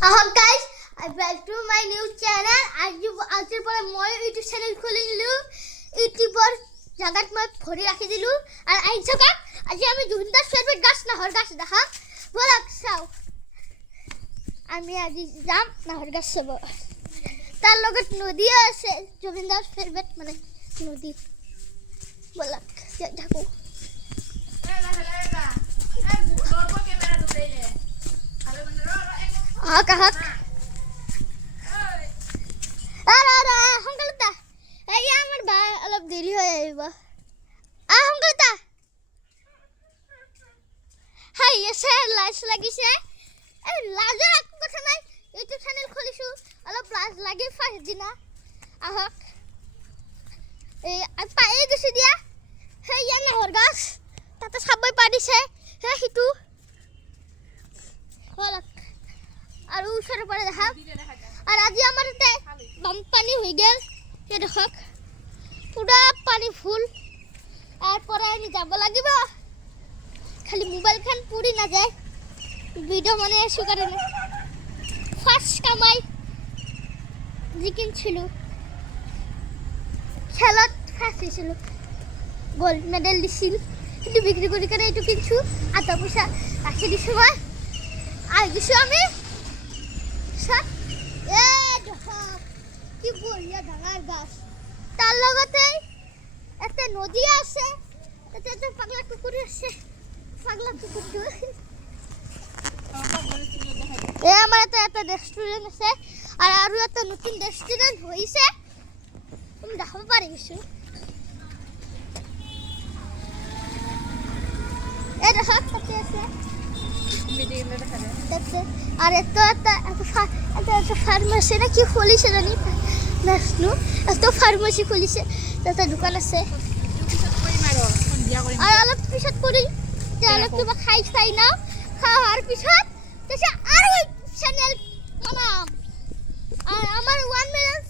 Guys, welcome to my new channel. আজিৰ পৰা মই ইউটিউব চেনেল খুলিলো। ইউটিউবৰ জাগাত মই ভৰি ৰাখি দিলো আৰু আই জাগা আজি আমি জুবিনদাৰ ফেভাৰিট গাছ নাহৰ গাছ দেখা বলক চাও। আমি আজি যাম নাহৰ গাছ চাব। তাৰ লগত নদী আছে জুবিনদাৰ ফেভাৰিট মানে নদী বলক দেখো। Ahak. Hongkalta. Hey, amar ba alap deri hoye aiba. Hongkalta. Hey, ese lights lagise. Lajar aku kotha nai. YouTube channel kholisu. Alap lights lagi first dina. Ahak. Pae gese dia. Hey, ya nahor gas. Tata sabai parise. Hey, hitu. Bolak. আৰু ওচৰৰ পৰা দেখা আৰু আজি আমাৰ ইয়াতে বানপানী হৈ গ'ল এই দেখক পুৰা পানী ফুল আৰু পৰা আমি যাব লাগিব খালি মোবাইলখন পুৰি নাযায় ভিডিঅ' মানে আছো কাৰণে ফাৰ্ষ্ট কামাই জিকিনছিলো খেলত ফাৰ্ষ্ট হৈছিলো গোল্ড মেডেল দিছিল সেইটো বিক্ৰী কৰি কাৰণে এইটো কিনছো আধা পইচা ৰাখি দিছো মই আৰু দিছো আমি কি বঢ়িয়া ডাঙৰ গাছ তাৰ লগতে এটা নদী আছে তাতে এটা পাগলা কুকুৰ আছে পাগলা কুকুৰটো আমাৰ এটা ৰেষ্টুৰেণ্ট আছে আৰু এটা নতুন ৰেষ্টুৰেণ্ট হৈছে তুমি দেখাব পাৰিছো এই দেখা তাতে আছে আর একটা ফার্মাসি না কি খুলিছে জানি নাচলো একটা ফার্মাসি খুলিছে তাতে দোকান আছে আর অলপ পিছত করি অলপ কিবা খাই নাও খাওয়ার পিছত তাছে আর চ্যানেল বানাম আর আমার 1 মিলিয়ন